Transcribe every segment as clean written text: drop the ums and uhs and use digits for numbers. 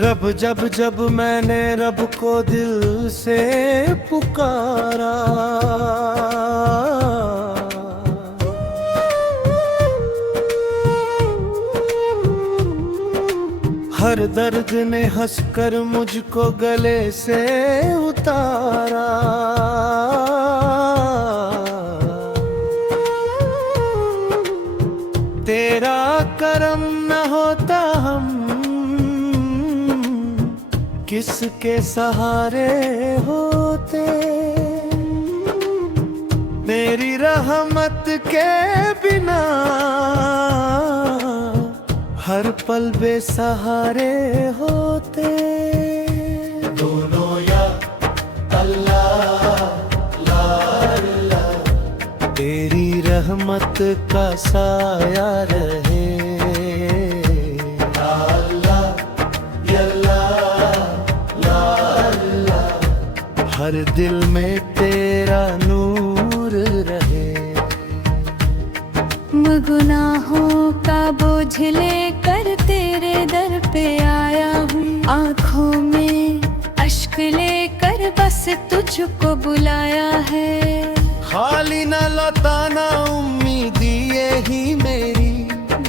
रब जब जब मैंने रब को दिल से पुकारा, हर दर्द ने हंसकर मुझको गले से उतारा। तेरा करम न होता हम किसके सहारे होते। तेरी रहमत के बिना हर पल बेसहारे होते। दोनों या अल्लाह ला अल्लाह, तेरी रहमत का साया रहे। ला अल्लाह या अल्लाह ला अल्लाह, हर दिल में तेरा नूर रहे। गुनाहों का बोझ लेकर तेरे दर पे आया हूँ, आँखों में अश्क लेकर बस तुझको बुलाया है। खाली न लौटाना उम्मीद ये ही मेरी,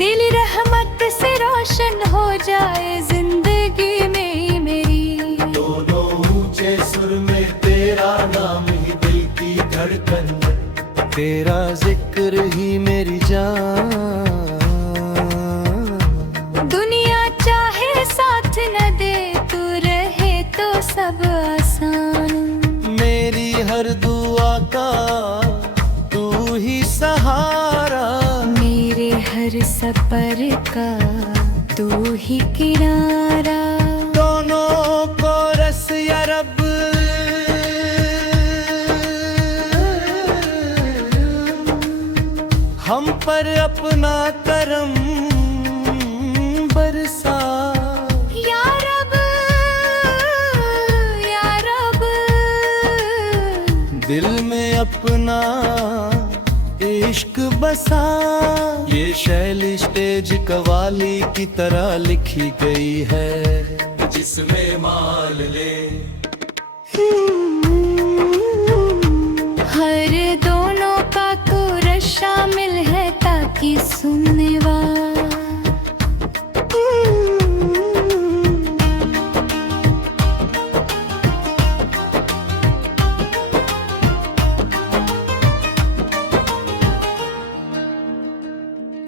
दिल रहमत से रोशन हो जाए जिंदगी में मेरी। दोनों ऊंचे सुर में तेरा नाम ही दिल की धड़कन, तेरा जिक्र ही मेरी जान। दुनिया चाहे साथ न दे, तू रहे तो सब आसान। मेरी हर दुआ का तू ही सहारा, मेरे हर सफर का तू ही किनारा। दोनों को रस या रब हम पर अपना करम बरसा। या रब या रब, दिल में अपना इश्क बसा। ये शैली स्टेज कवाली की तरह लिखी गई है, जिसमें माल ले हर दोनों का कोरस शामिल है ताकि सुनने वाला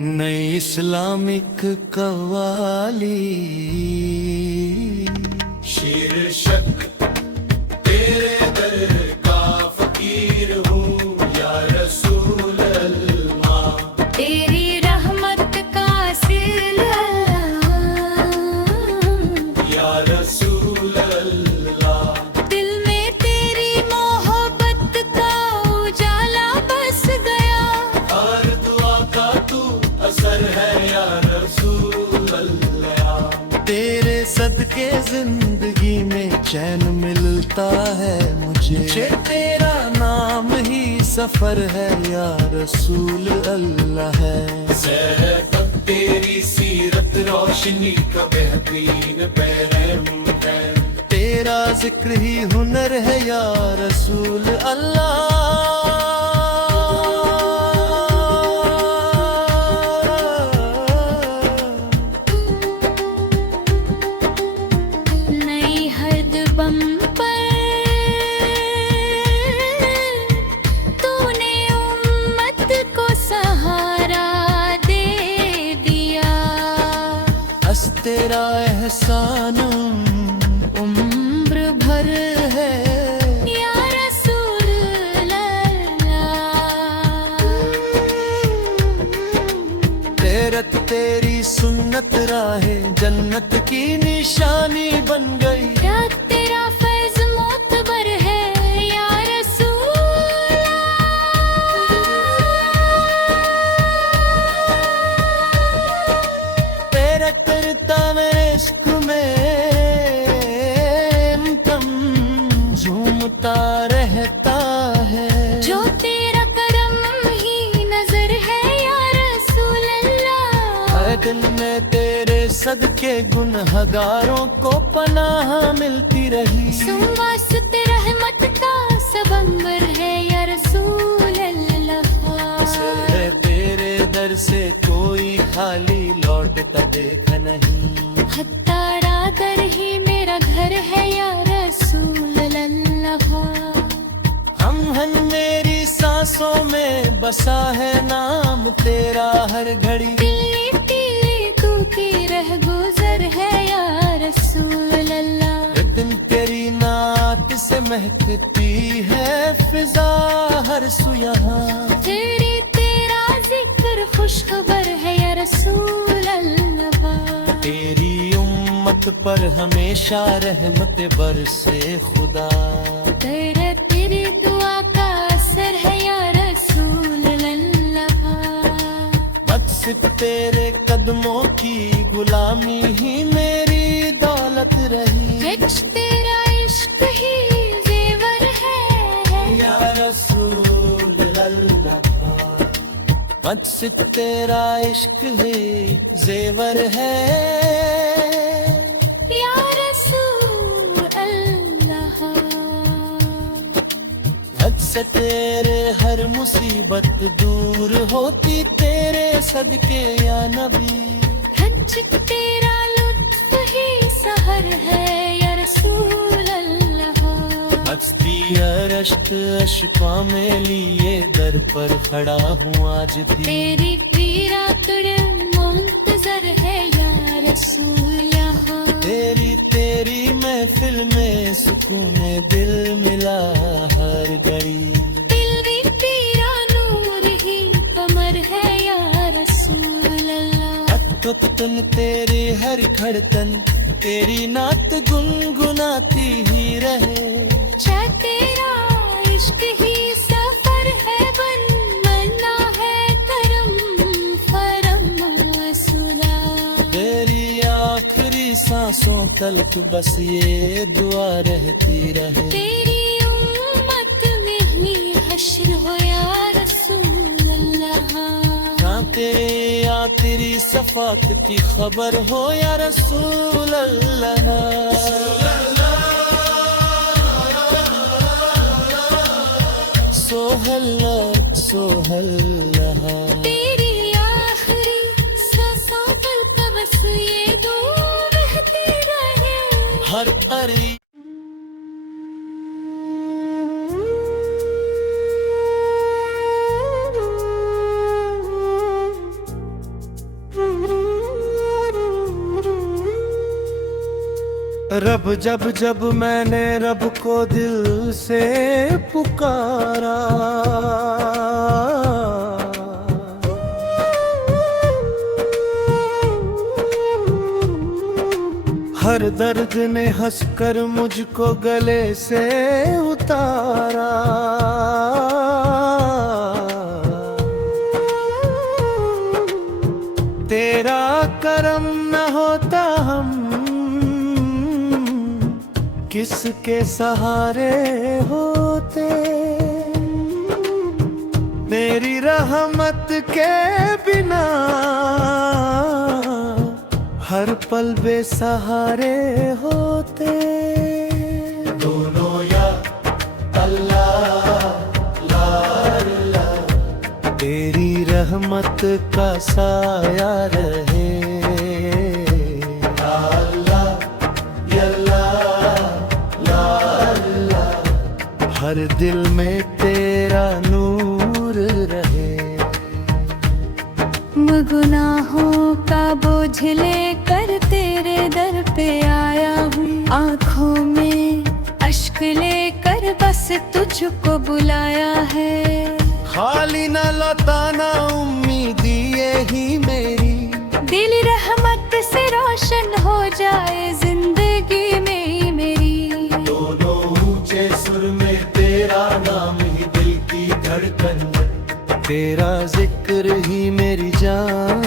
नई इस्लामिक कवाली। शीर्षक तेरे दर का फकीर हूँ या रसूल अल्लाह, तेरी रहमत का सिलसिला या रसूल अल्लाह। दिल में तेरी मोहब्बत का उजाला बस गया, हर दुआ का तू असर है या रसूल अल्लाह। तेरे सदके जिंदगी में चैन मिलता है मुझे, तेरा नाम ही सफर है या रसूल अल्लाह है। सैरत तेरी सीरत रोशनी का बेहतरीन पैरहन है, तेरा जिक्र ही हुनर है या रसूल अल्लाह। नई हद बम पर तूने उम्मत को सहारा दे दिया। बस तेरा एहसान उम्र भर है या रसूल अल्लाह, तेरत तेरी सुन्नत राहे जन्नत की निशानी बन गई। क्या तेरा फैज़ मोतबर है या रसूल। तेरा करता मेरे इश्क में तम झूमता रहता है, जो तेरा करम ही नजर है या रसूल अल्लाह। है दिल में तेरे सदके गुनहगारों को पनाह मिलती रही। सुवासत रहमत का सबंबर है या रसूल अल्लाह। असर है तेरे दर से कोई खाली लौटता देखा नहीं। हत्तारा दर ही मेरा घर है या रसूल अल्लाह। हम मेरी सांसों में बसा है नाम तेरा हर घड़ी। तिली तिली तू की रह गुजर है या रसूल अल्लाह। एक दिन तेरी नात से महकती है फिजा हर सू यहाँ। तेरा जिक्र खुशखबर है या रसूल अल्लाह। तेरी उम्मत पर हमेशा रहमत बरसे खुदा। तेरी दुआ का असर है या रसूल अल्लाह। बस तेरे कदमों की गुलामी ही मेरी दौलत रही। तेरा इश्क ही जेवर है या रसूल अल्लाह। बस तेरा इश्क ही जेवर है या रसूल अल्लाह। हद से तेरे हर मुसीबत दूर होती तेरे सदके या नबी। हज तेरा लुत्फ ही सहर है या रसूल अल्लाह। हस्ती अरश्क अश्का में लिए दर पर खड़ा हूँ आज भी। तेरी पीरा तुड़ मुंतजर है या रसूल यहाँ। तेरी महफिल में सुकून दिल मिला हर घड़ी। दिल भी तेरा नूर ही कमर है या रसूल अल्लाह। तुन तेरी हर खड़कन तेरी नात गुनगुनाती ही रहे। तेरा इश्क ही सफर है बन मन्ना है करम फरम सुला। तेरी आखिरी सांसों तलक बस ये दुआ रहती रहे। तेरी उम्मत में ही हश्र हो या रसूल अल्लाह। या तेरी सफात की खबर हो या रसूल अल्लाह। सोहल्ला सोहल्ला। तेरी आखिरी सांसों तक बस ये दुआ रहती रहे। हर परी रब जब जब मैंने रब को दिल से पुकारा। हर दर्द ने हंसकर मुझको गले से उतारा। तेरा करम न होता हम किसके सहारे होते। तेरी रहमत के बिना हर पल बेसहारे होते। दोनों या अल्लाह ला अल्लाह। तेरी रहमत का साया रहे। हर दिल में तेरा नूर रहे। गुनाहों का बोझ लेकर तेरे दर पे आया हूँ। आँखों में अश्क लेकर बस तुझको बुलाया है। खाली न लौटाना उम्मीद ये ही मेरी। दिल रहमत से रोशन हो जाए जिंदगी में मेरी। दोनों ऊंचे सुर में तेरा नाम ही दिल की धड़कन। तेरा जिक्र ही मेरी जान।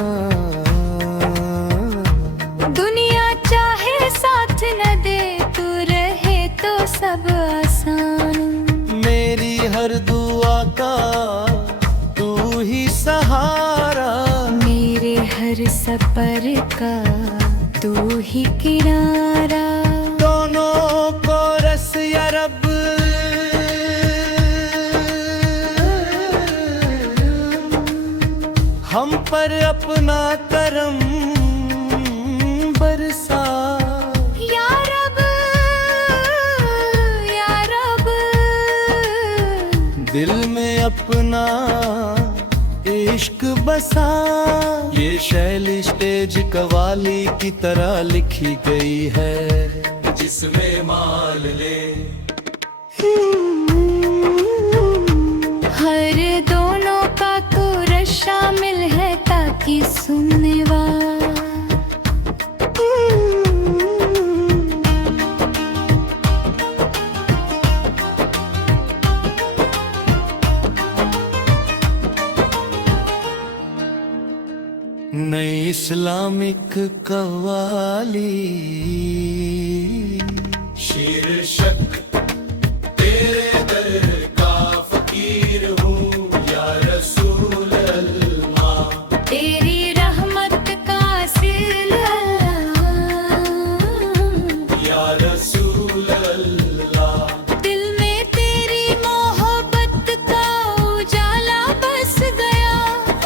दुनिया चाहे साथ न दे तू रहे तो सब आसान। मेरी हर दुआ का तू ही सहारा। मेरे हर सफर का ही किनारा। दोनों को रस या रब हम पर अपना करम बरसा। या रब, या रब, दिल में अपना इश्क बसा। ये शैली स्टेज कवाली की तरह लिखी गई है, जिसमें माल ले हर दोनों का कोरस शामिल है ताकि सुनने वाला नई इस्लामिक कवाली। शीर्षक तेरे दर का फकीर हूँ या रसूल अल्लाह। तेरी रहमत का सिलसिला या रसूल अल्लाह। दिल में तेरी मोहब्बत का उजाला बस गया।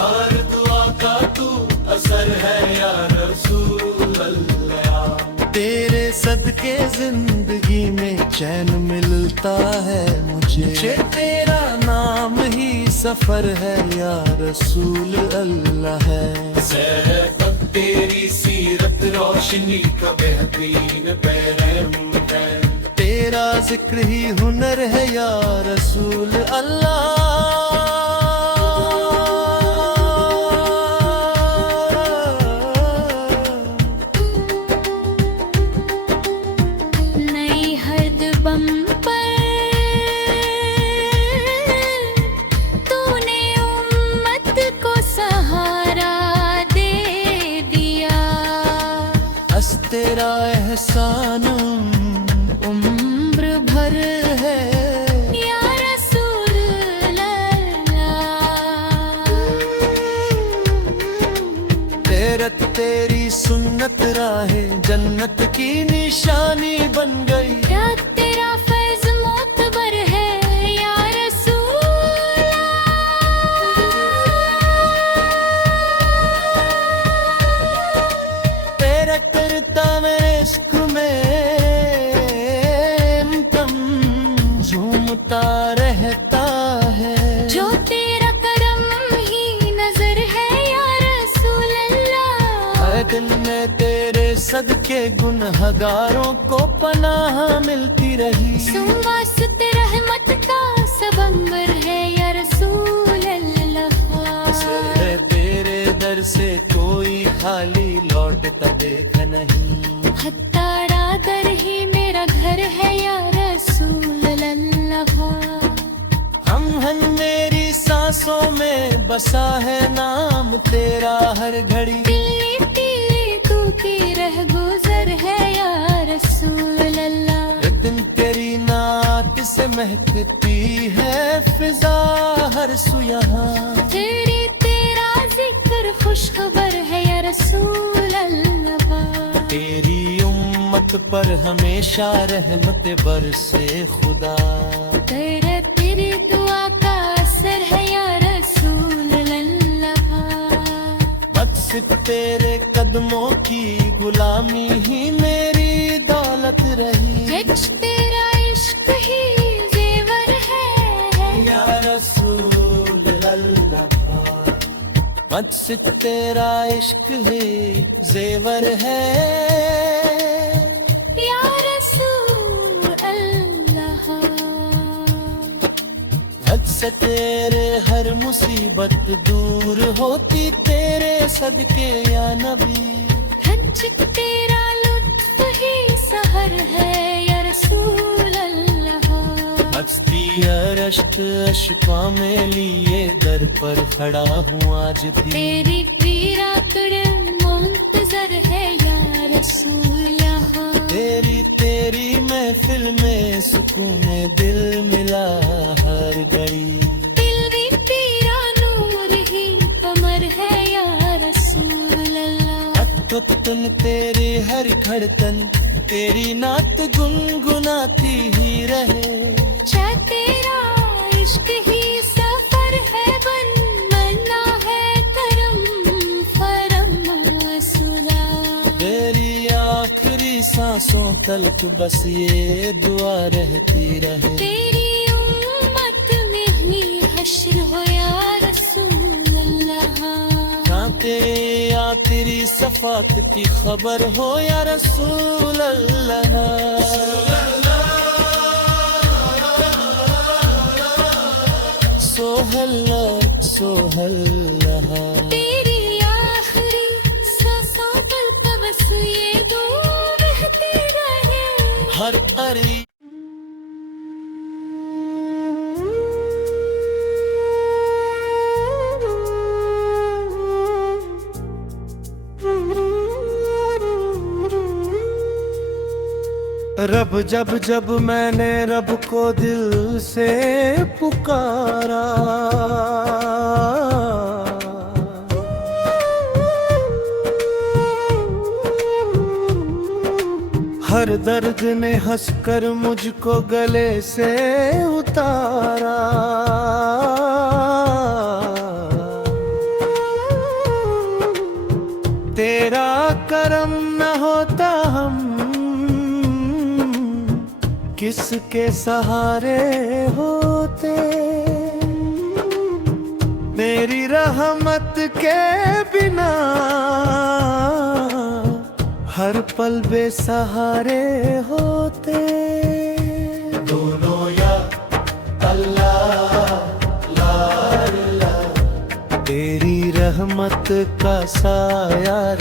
हर दुआ का तू असर है या रसूल अल्लाह। तेरे सदके जिंदगी में चैन मिलता है मुझे। तेरा नाम ही सफर है या रसूल अल्लाह है। सैर तेरी सीरत रोशनी का बेहतरीन पैरहन है। तेरा जिक्र ही हुनर है या रसूल अल्लाह। नई हद बम पर तूने उम्मत को सहारा दे दिया। बस तेरा एहसान उम्र भर है या रसूल अल्लाह। तेरत तेरी सुन्नत राहे जन्नत की निशानी बन गई। क्या तेरा फैज़ मोतबर है या रसूल तेरा करता मेरे इश्क में कम झूमता रहता है। जो तेरा करम ही नजर है या रसूल अल्लाह। हर दिल में तेरे सदके गुनहगारों को पनाह मिलती रही। सुवासित रहमत का सबंबर है या रसूल असर अल्लाह। है तेरे दर से कोई खाली लौटता देखा नहीं। हत्तारा दर ही मेरा घर है या रसूल अल्लाह। हम हन मेरी सांसों में बसा है नाम तेरा हर घड़ी। तिली तिली तू की रह गुजर है या रसूल अल्लाह। एक दिन तेरी नात से महकती है फिजा हर सू यहाँ। तेरा जिक्र खुशखबर है या रसूल अल्लाह। तेरी उम्मत पर हमेशा रहमत बरसे खुदा। तेरी दुआ का असर है या रसूल अल्लाह। बस तेरे कदमों की गुलामी ही मेरी दौलत रही। हिच तेरा इश्क ही जेवर है या रसूल अल्लाह। मकसद तेरा इश्क ही जेवर है या रसूल अल्लाह। हद से तेरे हर मुसीबत दूर होती तेरे सदके या नबी। हज तेरा लुत्फ ही सहर है या रसूल अल्लाह। हस्ती अरश्क अशका में लिए दर पर खड़ा हूँ आज भी। तेरी पीरा तुड़ मुंतजर है या रसूल यहाँ। तेरी महफिल में सुकून दिल मिला हर घड़ी। दिल भी तेरा नूर ही कमर है या रसूल अल्लाह। तो सुन तेरी हर धड़कन, तेरी नात गुनगुनाती ही रहे। क्या तेरा इश्क ही सफर है, बनना है करम फरम आसुदा। तेरी आखिरी सांसों तलक बस ये दुआ रहती रहे। तेरी उम्मत में ही हश्र हो या रसूल अल्लाह। या तेरी सफात की खबर हो या रसूल अल्लाह। सोहल्ला सोहल्ला, तेरी आखिरी सांसों तक बस ये दुआ रहती रहे। हर अरी रब जब जब मैंने रब को दिल से पुकारा, हर दर्द ने हंसकर मुझको गले से उतारा। तेरा करम न होता हम किसके सहारे होते। मेरी रहमत के बिना हर पल बेसहारे होते। दोनों या अल्लाह ला इलाहा, तेरी रहमत का साया